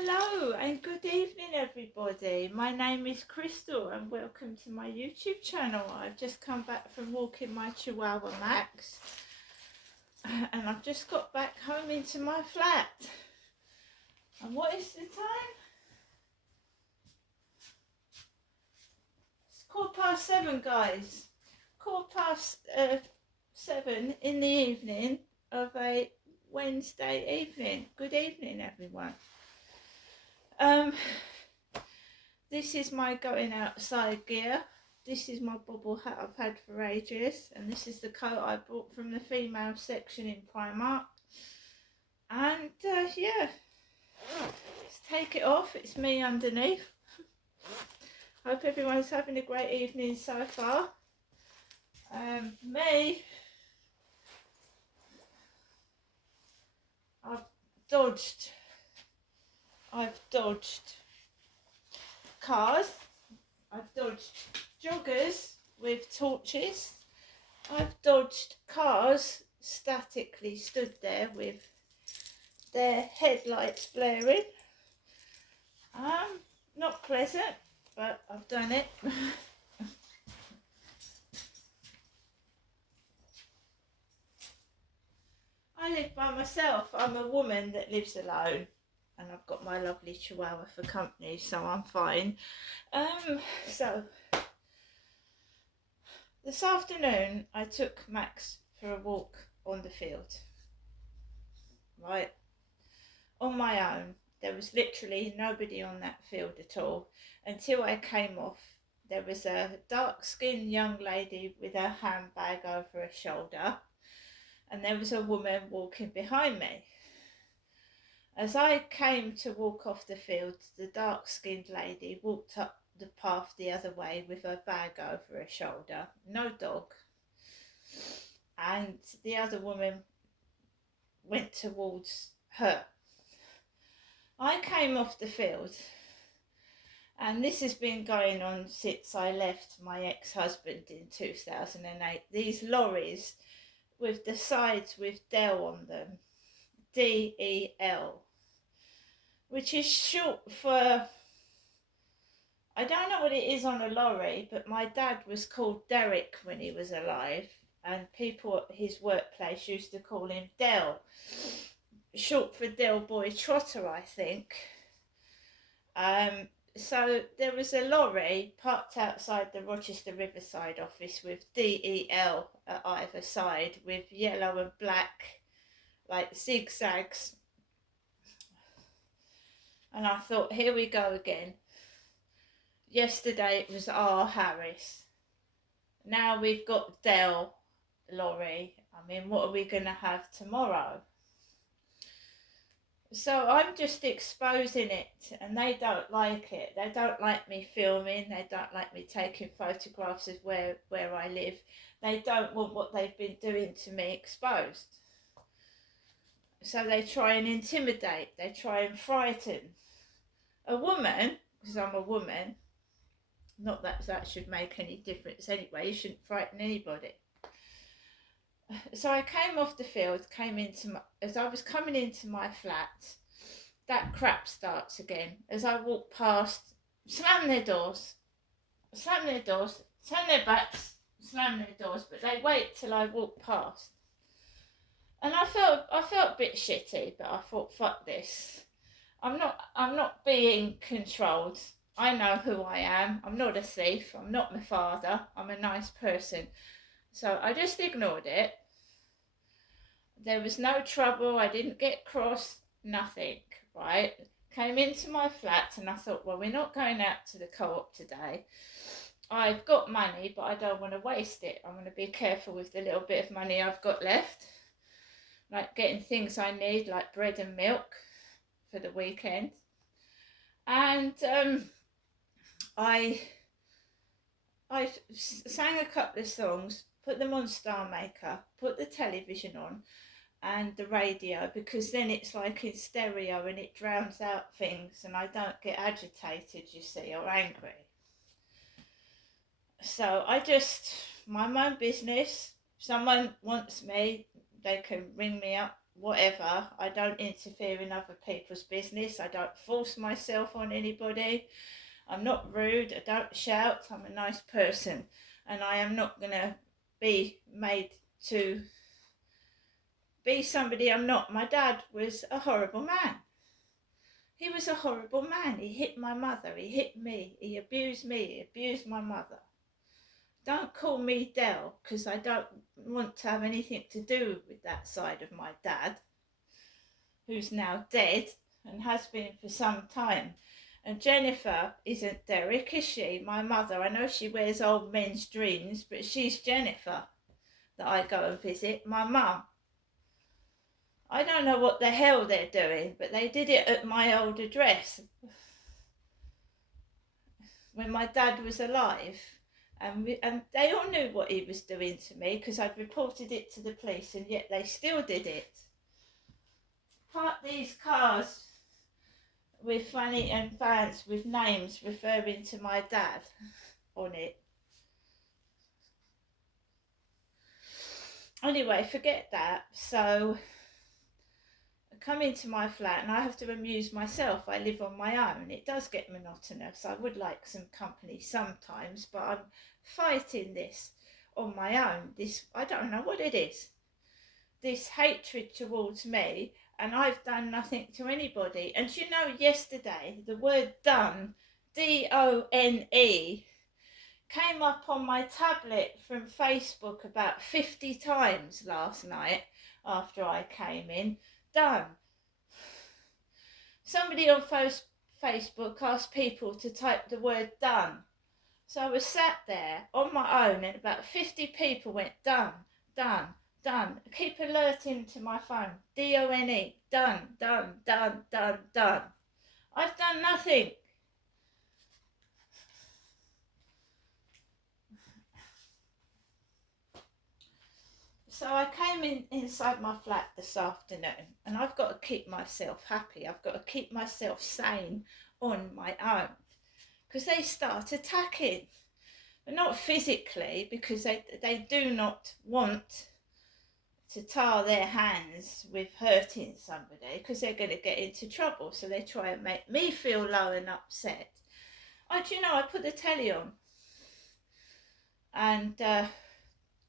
Hello and good evening everybody. My name is Crystal and welcome to my YouTube channel. I've just come back from walking my Chihuahua Max and I've just got back home into my flat. And what is the time? It's 7:15, guys. 7:15 in the evening of a Wednesday evening. Good evening everyone. This is my going outside gear. This is my bobble hat I've had for ages, and this is the coat I bought from the female section in Primark. And yeah, let's take it off. It's me underneath. Hope everyone's having a great evening so far. I've dodged cars, I've dodged joggers with torches, I've dodged cars statically stood there with their headlights blaring. Not pleasant, but I've done it. I live by myself. I'm a woman that lives alone. And I've got my lovely Chihuahua for company, so I'm fine. So this afternoon I took Max for a walk on the field. Right? On my own. There was literally nobody on that field at all until I came off. There was a dark-skinned young lady with her handbag over her shoulder, and there was a woman walking behind me. As I came to walk off the field, the dark-skinned lady walked up the path the other way with her bag over her shoulder, no dog, and the other woman went towards her. I came off the field, and this has been going on since I left my ex-husband in 2008. These lorries with the sides with Del on them, DEL, which is short for, I don't know what it is on a lorry, but my dad was called Derek when he was alive, and people at his workplace used to call him Del, short for Del Boy Trotter, I think. So there was a lorry parked outside the Rochester Riverside office with DEL at either side with yellow and black like zigzags. And I thought, here we go again. Yesterday it was R. Harris. Now we've got Del lorry. I mean, what are we going to have tomorrow? So I'm just exposing it, and they don't like it. They don't like me filming. They don't like me taking photographs of where I live. They don't want what they've been doing to me exposed. So they try and intimidate. They try and frighten. A woman, because I'm a woman, not that that should make any difference anyway, you shouldn't frighten anybody. So I came off the field, as I was coming into my flat, that crap starts again. As I walk past, slam their doors, turn their backs, slam their doors, but they wait till I walk past. And I felt a bit shitty, but I thought, fuck this. I'm not being controlled. I know who I am. I'm not a thief. I'm not my father. I'm a nice person. So I just ignored it. There was no trouble. I didn't get cross. Nothing, right? Came into my flat and I thought, well, we're not going out to the co-op today. I've got money, but I don't want to waste it. I'm going to be careful with the little bit of money I've got left. Like getting things I need, like bread and milk for the weekend. And I sang a couple of songs, put them on Star Maker, put the television on and the radio, because then it's like in stereo and it drowns out things and I don't get agitated, you see, or angry. So I just mind my own business. If someone wants me, they can ring me up, whatever. I don't interfere in other people's business. I don't force myself on anybody. I'm not rude. I don't shout. I'm a nice person. And I am not going to be made to be somebody I'm not. My dad was a horrible man. He was a horrible man. He hit my mother. He hit me. He abused me. He abused my mother. Don't call me Del, because I don't want to have anything to do with that side of my dad, who's now dead and has been for some time. And Jennifer isn't Derek, is she? My mother. I know she wears old men's dreams, but she's Jennifer that I go and visit. My mum. I don't know what the hell they're doing, but they did it at my old address when my dad was alive. And they all knew what he was doing to me because I'd reported it to the police, and yet they still did it. Park these cars with funny and vans with names referring to my dad on it. Anyway, forget that. So I come into my flat and I have to amuse myself. I live on my own. It does get monotonous. I would like some company sometimes, but I'm fighting this on my own. This, I don't know what it is. This hatred towards me, and I've done nothing to anybody. And you know, yesterday the word done, D-O-N-E, came up on my tablet from Facebook about 50 times last night after I came in. Done. Somebody on Facebook asked people to type the word done. So I was sat there on my own and about 50 people went done, done, done. I keep alerting to my phone. D-O-N-E. Done, done, done, done, done. I've done nothing. So I came inside my flat this afternoon, and I've got to keep myself happy. I've got to keep myself sane on my own, because they start attacking. But not physically, because they do not want to tar their hands with hurting somebody, because they're going to get into trouble. So they try and make me feel low and upset. Do you know, I put the telly on, and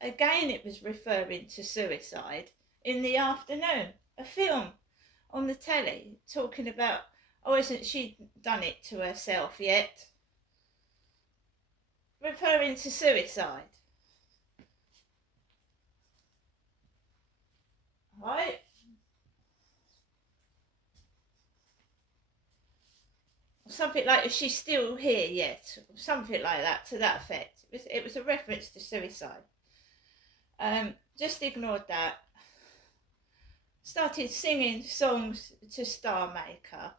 again it was referring to suicide in the afternoon. A film on the telly talking about, oh, hasn't she done it to herself yet? Referring to suicide. Right? Something like, is she still here yet? Something like that, to that effect. It was a reference to suicide. Just ignored that. Started singing songs to Star Maker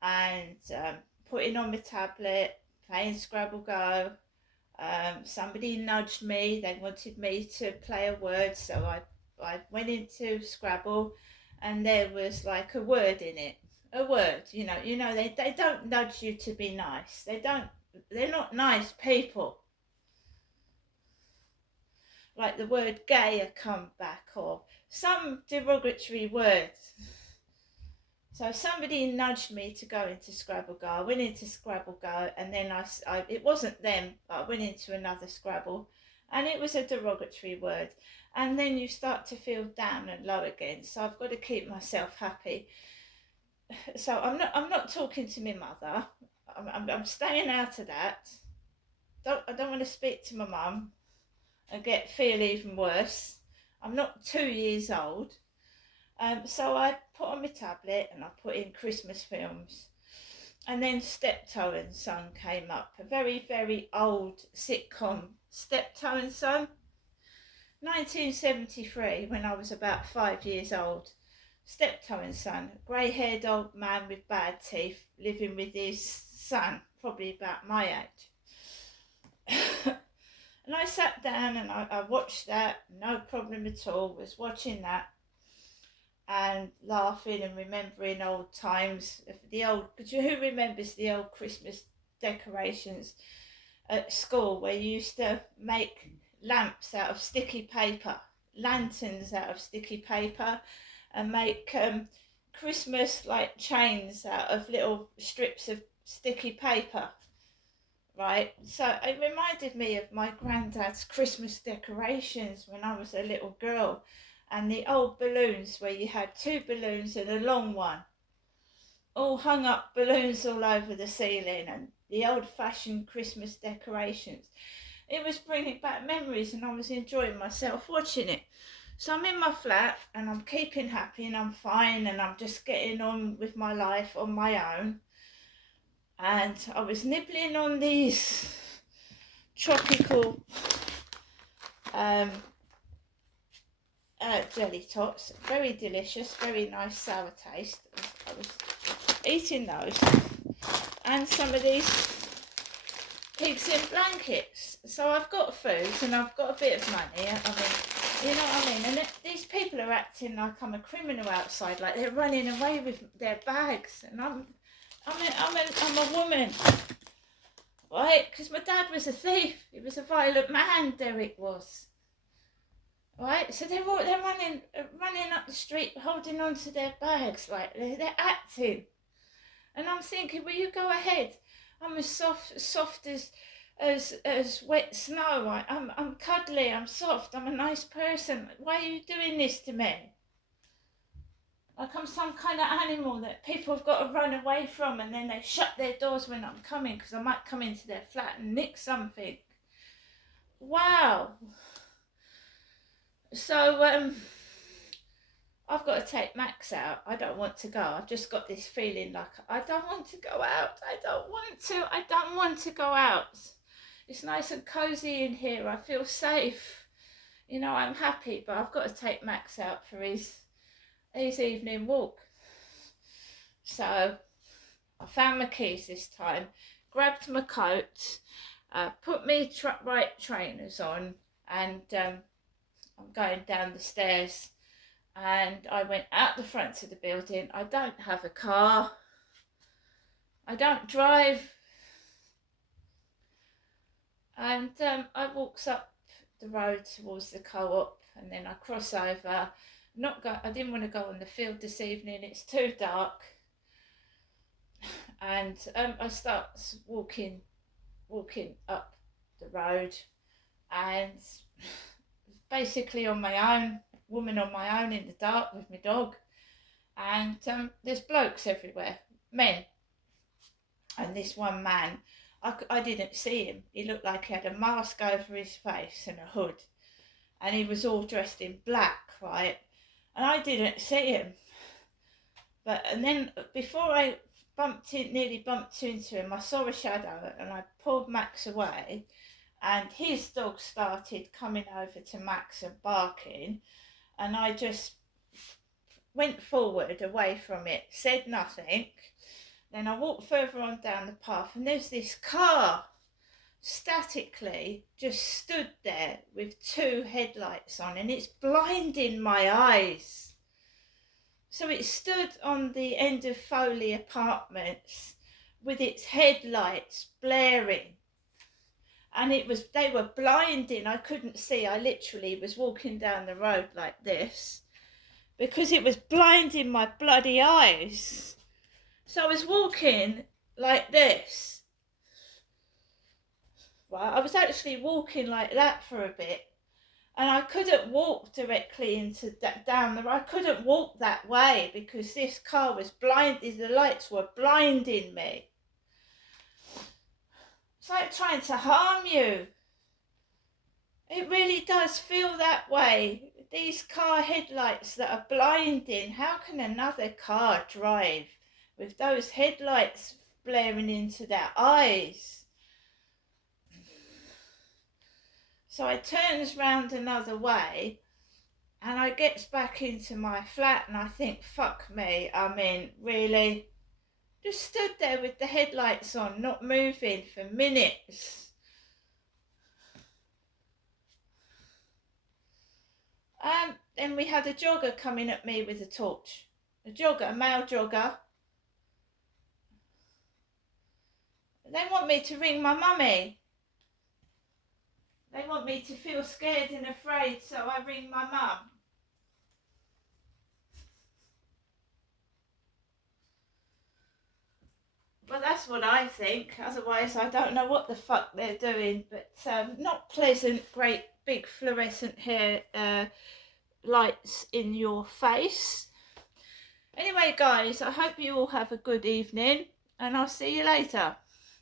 and putting on my tablet, playing Scrabble Go. Somebody nudged me. They wanted me to play a word, so I went into Scrabble, and there was like a word in it. A word, you know, they don't nudge you to be nice. They're not nice people. Like the word gay come back, or some derogatory words. So somebody nudged me to go into Scrabble Go. I went into Scrabble Go, and then I it wasn't them, but I went into another Scrabble, and it was a derogatory word. And then you start to feel down and low again. So I've got to keep myself happy. So I'm not talking to my mother. I'm staying out of that. I don't want to speak to my mum and feel even worse. I'm not 2 years old. So I put on my tablet and I put in Christmas films. And then Steptoe and Son came up. A very, very old sitcom, Steptoe and Son. 1973, when I was about 5 years old. Steptoe and Son, grey-haired old man with bad teeth, living with his son, probably about my age. And I sat down and I watched that, no problem at all, was watching that and laughing and remembering old times. Who remembers the old Christmas decorations at school where you used to make lamps out of sticky paper, lanterns out of sticky paper, and make Christmas like chains out of little strips of sticky paper, right? So it reminded me of my granddad's Christmas decorations when I was a little girl, and the old balloons where you had two balloons and a long one, all hung up balloons all over the ceiling, and the old-fashioned Christmas decorations. It was bringing back memories, and I was enjoying myself watching it. So I'm in my flat and I'm keeping happy and I'm fine and I'm just getting on with my life on my own. And I was nibbling on these tropical jelly tots, very delicious, very nice sour taste. I was eating those, and some of these pigs in blankets. So I've got food and I've got a bit of money. I mean, you know what I mean? And these people are acting like I'm a criminal outside, like they're running away with their bags, and I'm a woman, right? Because my dad was a thief. He was a violent man. Derek was. Right, so they're running up the street, holding on to their bags, like they're acting, and I'm thinking, will you go ahead? I'm as soft as wet snow. I'm cuddly. I'm soft. I'm a nice person. Why are you doing this to me? Like I'm some kind of animal that people have got to run away from, and then they shut their doors when I'm coming because I might come into their flat and nick something. Wow. So I've got to take Max out. I don't want to go. I've just got this feeling like I don't want to go out. I don't want to go out. It's nice and cozy in here. I feel safe. You know, I'm happy, but I've got to take Max out for his evening walk. So I found my keys this time, grabbed my coat, put my right trainers on, and I'm going down the stairs, and I went out the front of the building. I don't have a car. I don't drive. And I walks up the road towards the co-op, and then I cross over. I didn't want to go on the field this evening. It's too dark. And I start walking up the road, and basically on my own, woman on my own in the dark with my dog, and there's blokes everywhere, men, and this one man, I didn't see him. He looked like he had a mask over his face and a hood, and he was all dressed in black, right? And I didn't see him, and then before I nearly bumped into him, I saw a shadow, and I pulled Max away, and his dog started coming over to Max and barking, and I just went forward away from it, said nothing. Then I walked further on down the path, and there's this car statically just stood there with two headlights on, and it's blinding my eyes. So it stood on the end of Foley Apartments with its headlights blaring. And they were blinding. I couldn't see. I literally was walking down the road like this because it was blinding my bloody eyes. So I was walking like this. Right, I was actually walking like that for a bit, and I couldn't walk directly down the road. I couldn't walk that way because this car was blinded. The lights were blinding me. It's like trying to harm you. It really does feel that way. These car headlights that are blinding. How can another car drive with those headlights blaring into their eyes? So I turns round another way, and I gets back into my flat, and I think, fuck me, I mean, really? Just stood there with the headlights on, not moving for minutes. Then we had a jogger coming at me with a torch. A male jogger. They want me to ring my mummy. They want me to feel scared and afraid, so I ring my mum. what I think. Otherwise, I don't know what the fuck they're doing. But not pleasant, great big fluorescent hair lights in your face. Anyway, guys, I hope you all have a good evening, and I'll see you later.